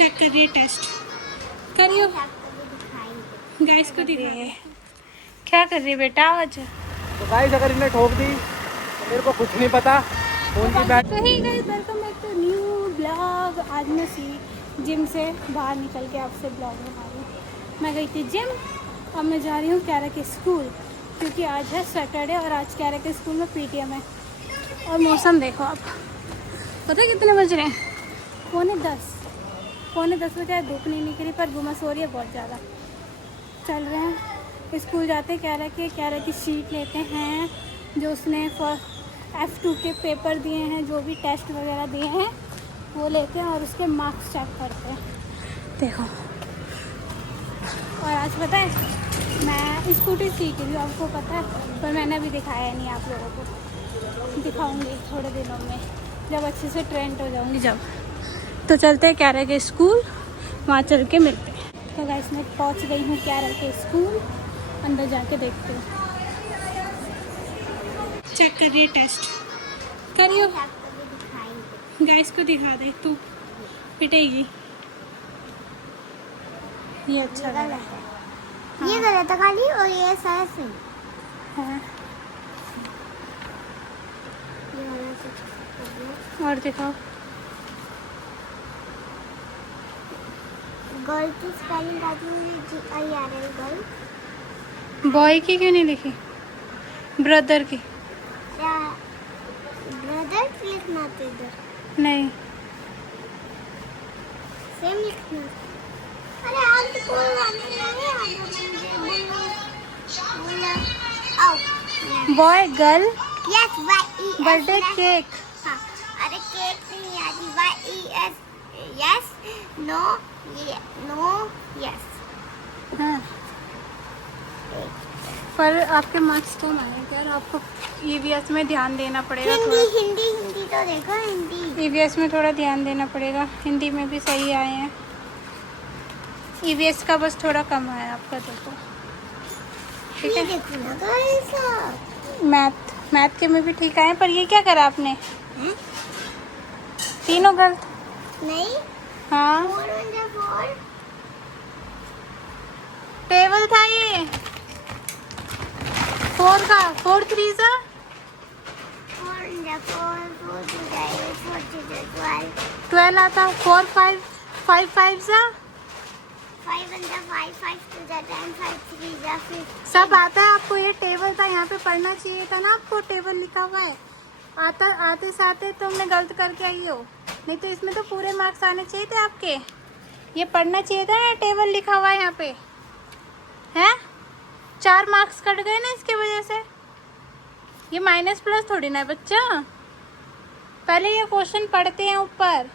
Check करिए, test करियो। Guys को दिखा रहे हैं क्या कर रही है बेटा आज। तो गाइस अगर इन्हें ठोक दी तो मेरे को कुछ नहीं पता। फोन की बैट। तो hi guys, welcome back to new blog. आज मैं जिम से बाहर निकल के आपसे ब्लॉग बना रही हूँ। मैं गई थी जिम, अब मैं जा रही हूँ कैरा के स्कूल, क्योंकि आज है सैटरडे और आज कैरा के स्कूल में पीटीएम है। और मौसम देखो आप, पता है कितने बज रहे हैं? पौने दस बजे है। धूप नहीं निकली पर गुमस हो रही है बहुत ज़्यादा। चल रहे हैं स्कूल, जाते कैरा की शीट लेते हैं जो उसने F2 के पेपर दिए हैं, जो भी टेस्ट वगैरह दिए हैं वो लेते हैं और उसके मार्क्स चेक करते हैं। देखो, और आज पता है मैं स्कूटी सीख रही हूँ, आपको पता है, पर मैंने अभी दिखाया नहीं आप लोगों को। दिखाऊंगी थोड़े दिनों में, जब अच्छे से ट्रेंड हो जाऊंगी जब। तो चलते हैं कैरा के स्कूल, वहाँ चल के मिलते हैं। तो गाइस मैं पहुँच गई हूँ कैरा के स्कूल, अंदर जाके देखते हैं। चेक करिए, टेस्ट करियो। गाइस को दिखा दे, तू पिटेगी। ये अच्छा लग रहा है। हाँ। ये गलत है खाली, और ये सही हाँ। ये वाला सब और दिखाओ। गर्ल की स्पेलिंग GIRL गर्ल। बॉय की क्यों नहीं लिखी? ब्रदर की ब्रदर लिखना था इधर, नहीं। सेम लिखना। अरे आप तो आओ। Boy girl yes YES birthday cake. हाँ, अरे केक नहीं आती, YES यस नो यस। हाँ, पर आपके मार्क्स कम आए यार, आपको EVS में ध्यान देना पड़ेगा थोड़ा। हिंदी तो देखो, हिंदी EVS में थोड़ा ध्यान देना पड़ेगा। हिंदी में भी सही आए हैं, EVS का बस थोड़ा कम आया आपका। देखो ठीक है। देखो ना कैसा। मैथ के में भी ठीक आए, पर ये क्या करा आपने? हैं? तीनों गलत। नहीं, हाँ, 4 टेबल था ये 4 का। 4 3 सा 12 आता। 4 5 5 5 सा 5 सब आता है आपको। ये टेबल था, यहाँ पे पढ़ना चाहिए था ना आपको, टेबल लिखा हुआ है। आते साथे तुमने गलत करके आई हो, नहीं तो इसमें तो पूरे मार्क्स आने चाहिए थे आपके। ये पढ़ना चाहिए था ना, टेबल लिखा हुआ है यहाँ पे है। 4 मार्क्स कट गए ना इसके वजह से। ये माइनस प्लस थोड़ी ना है बच्चा, पहले ये क्वेश्चन पढ़ते हैं ऊपर।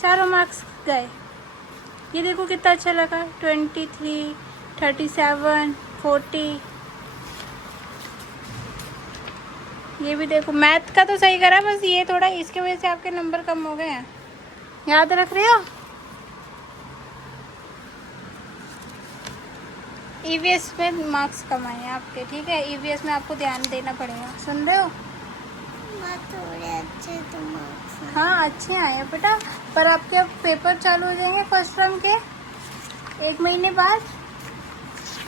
4 मार्क्स गए। ये देखो कितना अच्छा लगा, 23 37 40। ये भी देखो, मैथ का तो सही करा, बस ये थोड़ा इसके वजह से आपके नंबर कम हो गए हैं। याद रख रहे हो? EVS में मार्क्स कम आए हैं आपके, ठीक है। EVS में आपको ध्यान देना पड़ेगा, सुन रहे हो? थोड़े अच्छे तो मार्क्स हैं। हाँ अच्छे आए हैं बेटा, पर आपके अब पेपर चालू हो जाएंगे फर्स्ट टर्म के 1 महीने बाद।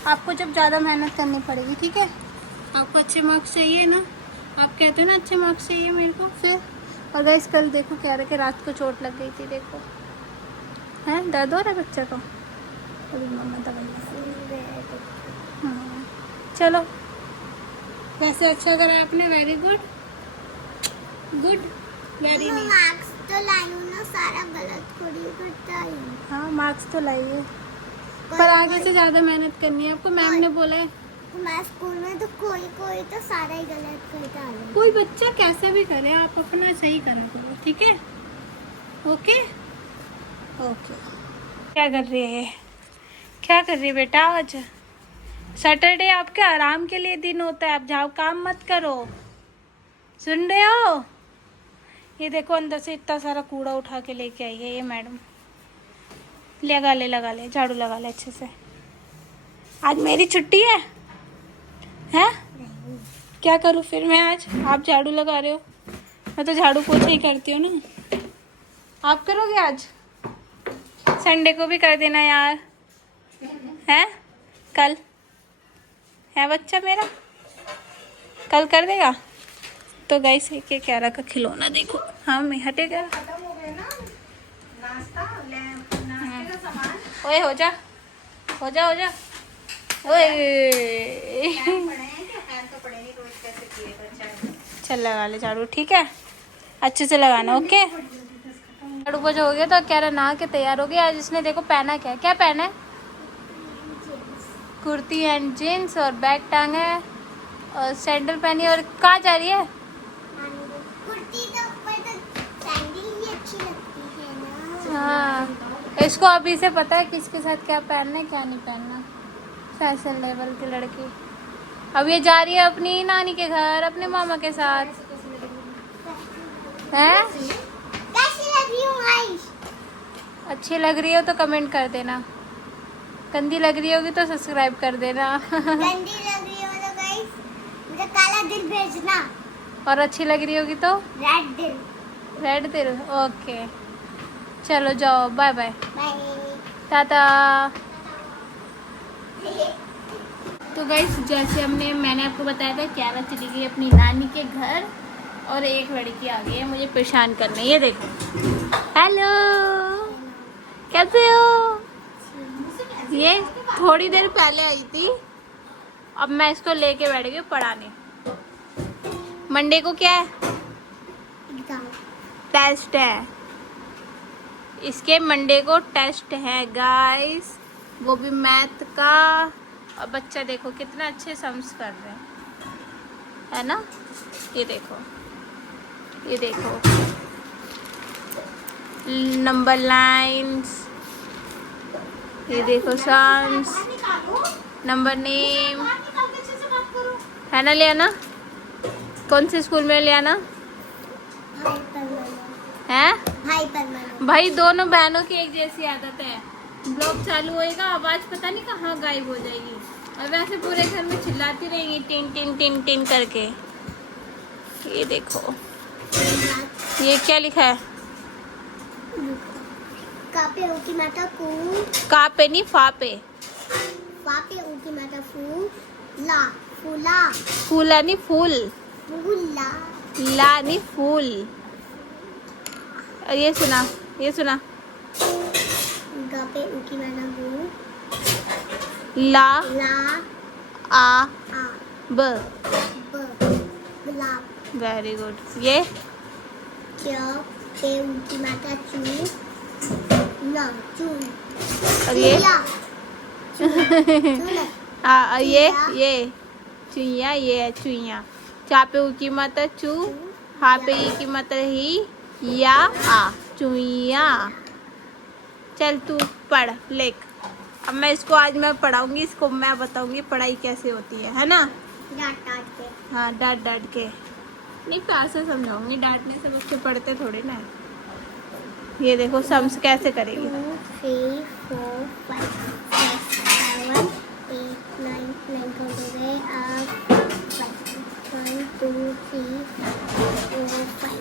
आपको जब ज़्यादा मेहनत करनी पड़ेगी, ठीक है। आपको अच्छे मार्क्स चाहिए ना, आप कहते हो ना अच्छे मार्क्स चाहिए मेरे को फिर। और गाइस कल देखो कह रहे कि रात को चोट लग गई थी, देखो है, दर्द हो रहा है बच्चा को। अभी मम्मा दवाई। हाँ चलो, वैसे अच्छा करा आपने, very good good very nice. Marks तो लाई हूँ ना, सारा गलत थोड़ी करता हूँ। हाँ मार्क्स तो लाइए, पर आगे से ज़्यादा मेहनत करनी है आपको, मैम ने बोला है। मैं स्कूल में तो कोई तो सारा ही गलत करता है। कोई बच्चा कैसे भी करे, आप अपना सही करा करो, ठीक है। Okay okay. क्या कर रही है ये? क्या कर रही है बेटा? आज सैटरडे आपके आराम के लिए दिन होता है, आप जाओ काम मत करो, सुन रहे हो? ये देखो अंदर से इतना सारा कूड़ा उठा के लेके आई है ये मैडम। लगा ले झाड़ू लगा ले अच्छे से। आज मेरी छुट्टी है हैं? क्या करूँ फिर मैं आज? आप झाड़ू लगा रहे हो, मैं तो झाड़ू पोछा ही करती हूँ ना। आप करोगे आज? संडे को भी कर देना यार। हैं? कल है बच्चा मेरा, कल कर देगा। तो गाइस ये क्यारा का खिलौना देखो। हाँ मैं हटेगा। ओए हो जा हो जा हो जा। ओए चल लगा ले झाड़ू, ठीक है, अच्छे से लगाना। ओके झाड़ू पोछ हो गया तो क्यारा नहा के तैयार हो गया। आज इसने देखो पहना क्या पहना है, कुर्ती एंड जीन्स और बैग टांगा है और सैंडल पहनी है। और कहाँ जा रही है? कुर्ती तो ऊपर तो सैंडल ही अच्छी लगती है ना। हाँ इसको अभी से पता है किसके साथ क्या पहनना है क्या नहीं पहनना। फैशन लेवल की लड़की। अब ये जा रही है अपनी नानी के घर अपने मामा के साथ। हैं? कैसी लग रही हूँ आइश? अच्छी लग रही हो तो कमेंट कर देना, गंदी लग रही होगी तो सब्सक्राइब कर देना। गंदी लग रही हो तो गाइस मुझे काला दिल भेजना। और अच्छी लग रही होगी तो रेड दिल। रेड दिल। ओके चलो जाओ, बाय बाय, बाय। टाटा। तो गाइस जैसे मैंने आपको बताया था क्यारा चली गई अपनी नानी के घर और एक लड़की आ गई है मुझे परेशान करने। ये देखो। हेलो कैसे हो? ये थोड़ी देर पहले आई थी, अब मैं इसको लेके बैठ गई पढ़ाने। मंडे को क्या है? टेस्ट है इसके, मंडे को टेस्ट है गाइस, वो भी मैथ का। और बच्चा देखो कितना अच्छे सम्स कर रहे हैं, है ना। ये देखो ये देखो नंबर लाइंस, ये देखो सम्स, नंबर नेम, है ना लियाना? कौन से स्कूल में लियाना है? भाई दोनों बहनों की एक जैसी आदत है। ब्लॉग चालू होएगा आवाज पता नहीं कहाँ गायब हो जाएगी और वैसे पूरे घर में चिल्लाती रहेंगी टिन टिन टिन टिन करके। ये देखो ये क्या लिखा है? कापे उकी माता कू, कापे नहीं फापे। फापे उकी माता फू ला फूला, फूला नहीं फूल, फूला ला नहीं फूल। और ये सुना गापे उकी माता गू ला ला आ आ ब। ब गुलाब। Very good. ये क्या पे उकी माता चू ना चू। और ये ये चुईया, ये है चुईया। चा पे ऊ की मात्रा चू, हा पे ई की मात्रा ही, या आ, चुईया। चल तू पढ़ लेख। अब मैं इसको आज मैं पढ़ाऊंगी, इसको मैं बताऊंगी पढ़ाई कैसे होती है ना। डांट डांट के। हाँ डांट डांट के नहीं, प्यार से समझाऊंगी, डांटने से बच्चे पढ़ते थोड़ी ना है। ये देखो सम्स कैसे करेगी। 2 3 4 5 6 7 8 9 9 काउंट हो गए। अब 1 2 3 4 5।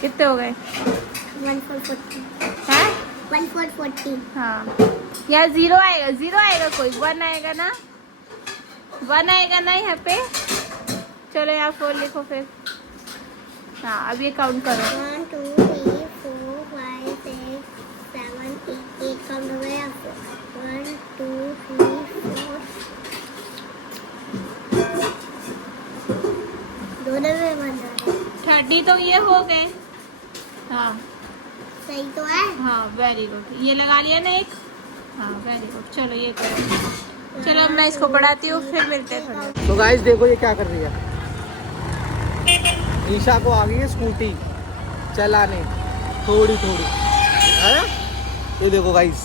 कितने हो गए? 1 4 40 हैं? 1 4 40। हाँ यहाँ जीरो आएगा कोई 1 आएगा ना, 1 आएगा ना यहाँ पे। चलो यहाँ 4 लिखो फिर। हाँ अब ये काउंट करो। 1 2 3 4 5 6 7 8 काउंट हो गया। 1 2 3 4 दोनों में बन रहा है। 30 तो ये हो गए। हाँ सही तो है। हाँ वेरी गुड। ये लगा लिया ना एक। हाँ वेरी गुड। चलो ये करो। चलो अब मैं इसको पढ़ाती हूँ, फिर मिलते हैं थोड़ी। तो गाइस देखो ये क्या कर रही है। ईशा को आ गई है स्कूटी चलाने थोड़ी थोड़ी, है ना। ये देखो गाइस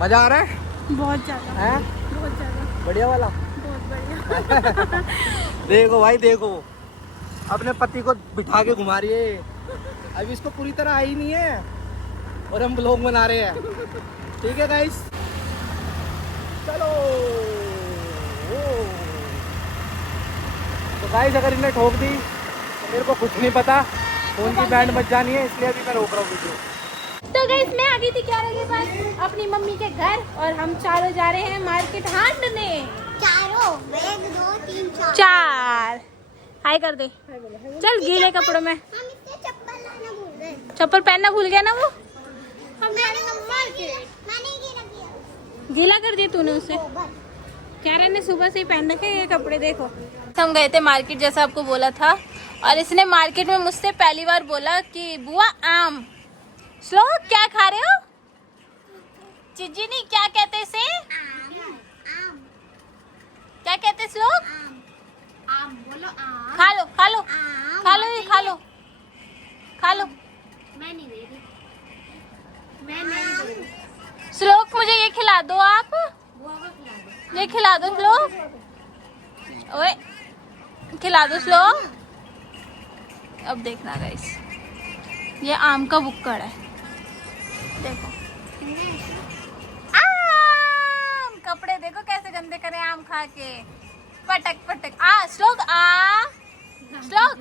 मजा आ रहा है बहुत ज़्यादा है, बहुत ज़्यादा बढ़िया वाला। बहुत बढ़िया। देखो भाई देखो, अपने पति को बिठा के घुमा रही है। अभी इसको पूरी तरह आई नहीं है और हम ब्लॉग बना रहे हैं। ठीक है गाइस चलो। तो गाइस अगर इन्हें ठोक दी तो मेरे को कुछ नहीं पता, फोन की बैंड बज जानी है, इसलिए अभी मैं रोक रहा हूँ वीडियो। तो गाइस मैं आ गई थी क्यारा के पास अपनी मम्मी के घर और हम चारों जा रहे हैं मार्केट हांडने। चारों, 1 2 3 4 चार हाय कर दे। चल गीले कपड़ों में। हम इससे चप्पल लाना भूल गए। चप्पल पहनना भूल गया ना वो। मैंने गीला किया। गीला कर दिया तूने उसे। क्यारा ने सुबह से ही पहन रखे ये कपड़े देखो। हम गए थे मार्केट जैसा आपको बोला था और इसने मार्केट में मुझसे पहली बार बोला कि बुआ आम। श्लोक क्या खा रहे हो? चिज्जी नहीं क्या कहते इसे? आम। क्या कहते श्लोक? आम बोलो आम। खा लो खा लो आम। खा लो ये खा लो खा लो। मैं नहीं दे रही। मैं नहीं दे रही। श्लोक मुझे ये खिला दो आप। बुआ को खिला दो। ये खिला दो श्लोक। ओए खिला दो श्लोक। अब देखना गाइस ये आम का बुक्कड़ है देखो। आम कपड़े देखो कैसे गंदे करे आम खा के। पटक पटक आ श्लोक आ श्लोक।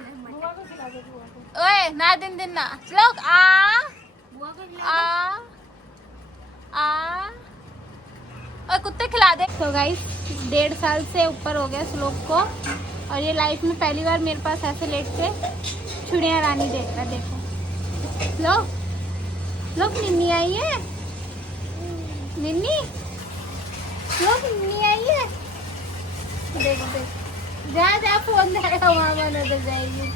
ओए ना दिन दिन ना श्लोक आ आ आ और कुत्ते खिला दे। तो गाइस 1.5 साल से ऊपर हो गया श्लोक को और ये लाइफ में पहली बार मेरे पास ऐसे लेट के चुड़िया रानी देख रहा। देखो श्लोक श्लोक निन्नी आई है। निन्नी श्लोक निन्नी आई है। देखो देखो जा जा फोन देगा वहाँ नजर जाएगी।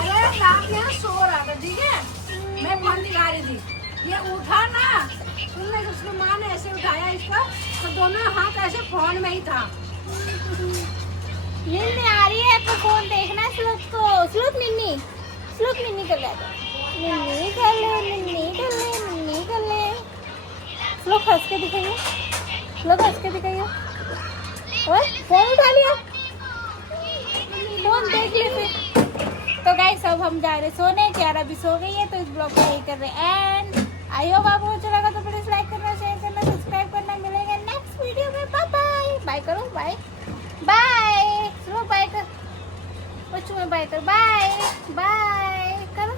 अरे रात यहाँ सो रहा था ठीक है, मैं फोन दिखा रही थी, ये उठा ना, तुमने उसकी माँ ने ऐसे उठाया इसको तो दोनों हाथ ऐसे फोन में ही था। निन्नी आ रही है तो फोन देखना श्लोक को। श्लोक निन्नी कर ले निन्नी कर ले निन्नी कर ले निन्नी कर ले। श्लोक हंस के दिखाइए श्लोक हंस के दिखाइए। ओए फोन उठा लिया फोन देख ले फिर। तो गाइस अब हम जा रहे सोने। क्यारा भी सो गई है तो इस ब्लॉग को यही कर रहे हैं एंड आई होप आपको अच्छा लगा तो प्लीज लाइक करना शेयर करना सब्सक्राइब करना। मिलेगा नेक्स्ट वीडियो में। Bye bye. बाय करो बाय बाय। चलो बाय कर बच्चों में बाय कर बाय बाय करो।